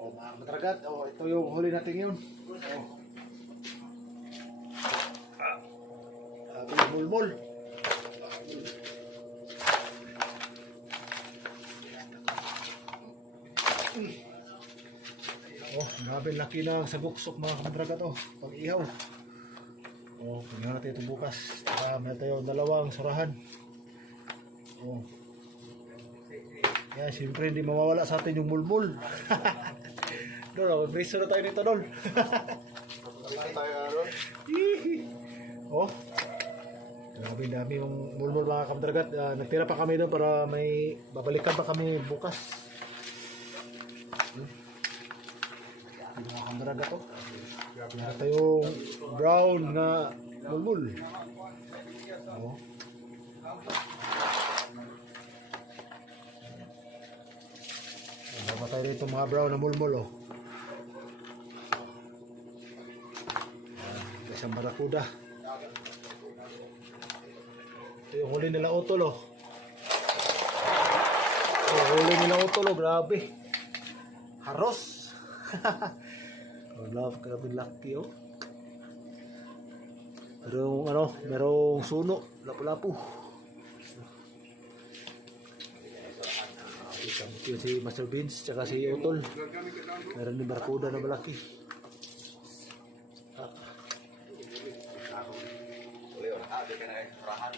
O mga matragat, o ito yung huli natin yun. O. Ah. Yung mulmul. Oh, grabe laki na sa buksok mga kamadragat oh, pag ihaw. Oh, tingnan natin ito bukas. Ah, may tayo dalawang surahan. Oh. Kaya siyempre hindi mawawala sa atin yung mulmul. Dol, beso na tayo nito, Dol. oh. Grabe dami yung mulmul mga kamdragat. Ah, nagtira pa kami doon para may babalikan pa kami bukas. Hmm. Yung mga kamdragat oh. Meron tayong brown na mulmul. Oh. Ano tayo rito mga brown na mulmul oh. Isang barakuda. Ito yung huli nila utol oh. Yung huli nila utol oh, grabe. Haros. oh, love, grabe laki oh. Merong ano, merong suno, lapu-lapu. Isang si Master Beans, tsaka si Utol. Meron din barakuda na malaki. Ah.